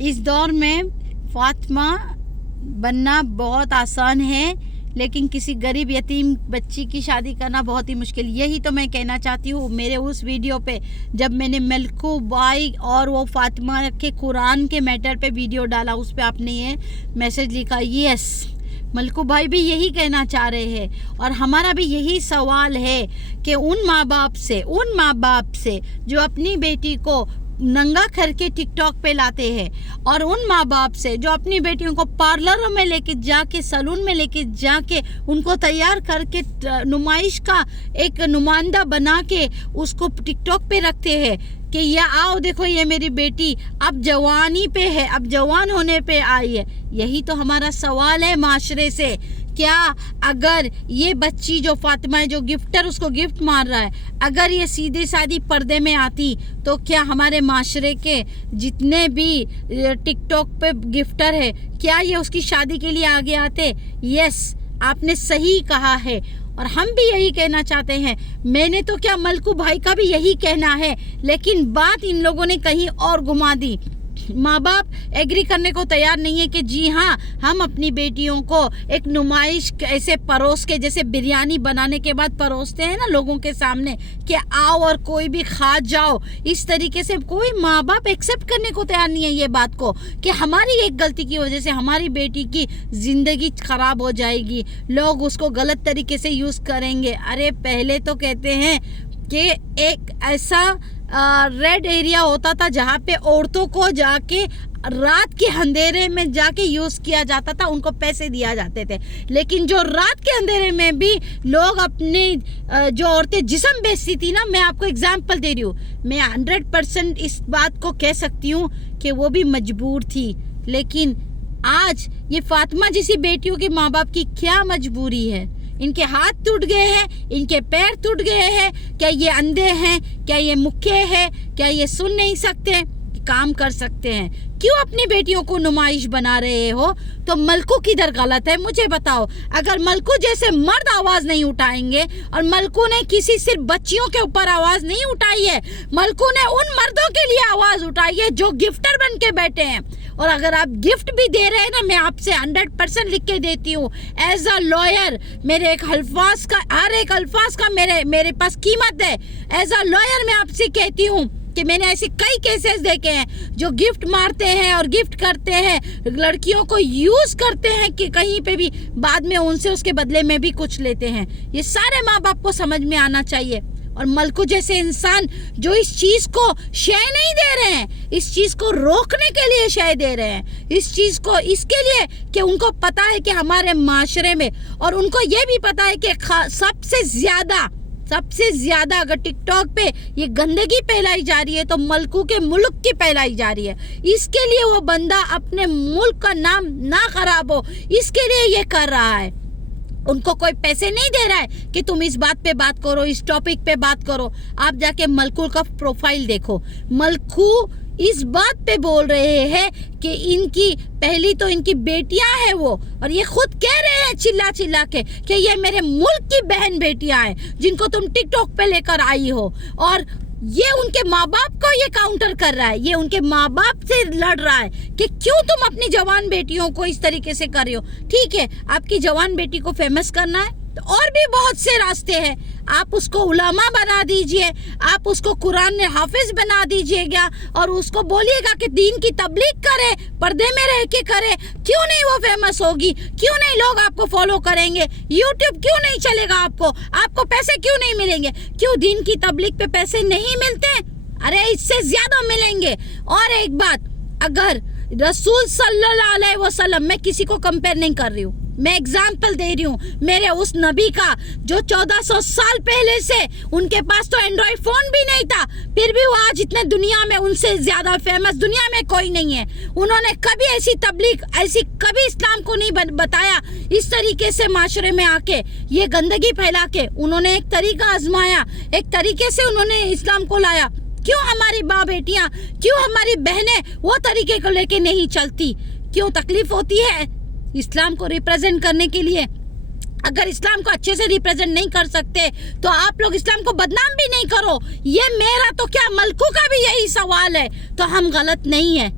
इस दौर में फातिमा बनना बहुत आसान है, लेकिन किसी गरीब यतीम बच्ची की शादी करना बहुत ही मुश्किल। यही तो मैं कहना चाहती हूँ। मेरे उस वीडियो पे जब मैंने मलकू भाई और वो फातिमा के कुरान के मैटर पे वीडियो डाला, उस पे आपने ये मैसेज लिखा, यस मलकू भाई भी यही कहना चाह रहे हैं। और हमारा भी यही सवाल है कि उन माँ बाप से जो अपनी बेटी को नंगा करके टिकटॉक पे लाते हैं, और उन माँ बाप से जो अपनी बेटियों को पार्लरों में लेके जाके, सैलून में लेके जाके उनको तैयार करके नुमाइश का एक नुमाइंदा बना के उसको टिकटॉक पे रखते हैं कि ये आओ देखो ये मेरी बेटी अब जवानी पे है, अब जवान होने पे आई है। यही तो हमारा सवाल है माशरे से। क्या अगर ये बच्ची जो फातिमा है, जो गिफ्टर उसको गिफ्ट मार रहा है, अगर ये सीधे सादी पर्दे में आती तो क्या हमारे माशरे के जितने भी टिकटॉक पे गिफ्टर है, क्या ये उसकी शादी के लिए आगे आते? यस, आपने सही कहा है और हम भी यही कहना चाहते हैं। मैंने तो क्या, मलकू भाई का भी यही कहना है, लेकिन बात इन लोगों ने कहीं और घुमा दी। माँ बाप एग्री करने को तैयार नहीं है कि जी हाँ, हम अपनी बेटियों को एक नुमाइश ऐसे परोस के, जैसे बिरयानी बनाने के बाद परोसते हैं ना लोगों के सामने कि आओ और कोई भी खा जाओ, इस तरीके से कोई माँ बाप एक्सेप्ट करने को तैयार नहीं है ये बात को कि हमारी एक गलती की वजह से हमारी बेटी की जिंदगी खराब हो जाएगी, लोग उसको गलत तरीके से यूज करेंगे। अरे पहले तो कहते हैं कि एक ऐसा रेड एरिया होता था जहाँ पे औरतों को जाके रात के अंधेरे में जाके यूज किया जाता था, उनको पैसे दिया जाते थे। लेकिन जो रात के अंधेरे में भी लोग अपने जो औरतें जिस्म बेचती थी ना, मैं आपको एग्जांपल दे रही हूँ, मैं 100% इस बात को कह सकती हूँ कि वो भी मजबूर थी। लेकिन आज ये फातिमा जैसी बेटियों के माँ बाप की क्या मजबूरी है? इनके हाथ टूट गए हैं, इनके पैर टूट गए हैं। क्या ये अंधे हैं? क्या ये मुक्के हैं? क्या ये सुन नहीं सकते? काम कर सकते हैं? क्यों अपनी बेटियों को नुमाइश बना रहे हो? तो मलकू किधर गलत है मुझे बताओ। अगर मलकू जैसे मर्द आवाज नहीं उठाएंगे, और मलकू ने किसी सिर्फ बच्चियों के ऊपर आवाज नहीं उठाई है, मलकू ने उन मर्दों के लिए आवाज उठाई है जो गिफ्टर बन के बैठे हैं। और अगर आप गिफ्ट भी दे रहे हैं ना, मैं आपसे 100% लिख के देती हूँ, एज अ लॉयर मेरे एक अल्फाज का, हर एक अल्फाज का मेरे पास कीमत है। एज अ लॉयर मैं आपसे कहती हूँ कि मैंने ऐसे कई केसेस देखे हैं जो गिफ्ट मारते हैं और गिफ्ट करते हैं, लड़कियों को यूज करते हैं कि कहीं पे भी बाद में उनसे उसके बदले में भी कुछ लेते हैं। ये सारे माँ बाप को समझ में आना चाहिए। और मलकू जैसे इंसान जो इस चीज को शय नहीं दे रहे हैं, इस चीज को रोकने के लिए शय दे रहे हैं, इस चीज को इसके लिए कि उनको पता है कि हमारे माशरे में, और उनको ये भी पता है कि सबसे ज्यादा अगर टिकटॉक पे ये गंदगी फैलाई जा रही है तो मलकू के मुल्क की फैलाई जा रही है। इसके लिए वो बंदा अपने मुल्क का नाम ना खराब हो, इसके लिए ये कर रहा है। उनको कोई पैसे नहीं दे रहा है कि तुम इस बात पे बात करो, इस टॉपिक पे बात करो। आप जाके मलकू का प्रोफाइल देखो, मलकू इस बात पे बोल रहे हैं कि इनकी पहली तो इनकी बेटियां हैं वो, और ये खुद कह रहे हैं चिल्ला चिल्ला के कि ये मेरे मुल्क की बहन बेटियां हैं जिनको तुम टिकटॉक पे लेकर आई हो। और ये उनके माँ बाप को ये काउंटर कर रहा है, ये उनके माँ बाप से लड़ रहा है कि क्यों तुम अपनी जवान बेटियों को इस तरीके से कर रहे हो। ठीक है, आपकी जवान बेटी को फेमस करना है तो और भी बहुत से रास्ते हैं। आप उसको उलामा बना दीजिए, आप उसको कुरान में हाफिज बना दीजिएगा और उसको बोलिएगा कि दीन की तबलीग करे, पर्दे में रह के करे। क्यों नहीं वो फेमस होगी? क्यों नहीं लोग आपको फॉलो करेंगे? यूट्यूब क्यों नहीं चलेगा? आपको पैसे क्यों नहीं मिलेंगे? क्यों दीन की तबलीग पे पैसे नहीं मिलते? अरे इससे ज्यादा मिलेंगे। और एक बात, अगर रसूल सल्लल्लाहु अलैहि वसल्लम, मैं किसी को कंपेयर नहीं कर रही हूँ, मैं एग्जाम्पल दे रही हूँ मेरे उस नबी का जो 1400 साल पहले से, उनके पास तो एंड्रॉइड फोन भी नहीं था, फिर भी वो आज इतने दुनिया में उनसे ज्यादा फेमस दुनिया में कोई नहीं है। उन्होंने कभी ऐसी तबलीग, ऐसी कभी इस्लाम को नहीं बताया इस तरीके से माशरे में आके ये गंदगी फैला के। उन्होंने एक तरीका आजमाया, एक तरीके से उन्होंने इस्लाम को लाया। क्यों हमारी माँ बेटियां, क्यों हमारी बहनें वो तरीके को लेके नहीं चलती? क्यों तकलीफ होती है इस्लाम को रिप्रेजेंट करने के लिए? अगर इस्लाम को अच्छे से रिप्रेजेंट नहीं कर सकते तो आप लोग इस्लाम को बदनाम भी नहीं करो। ये मेरा तो क्या, मलकू का भी यही सवाल है। तो हम गलत नहीं है।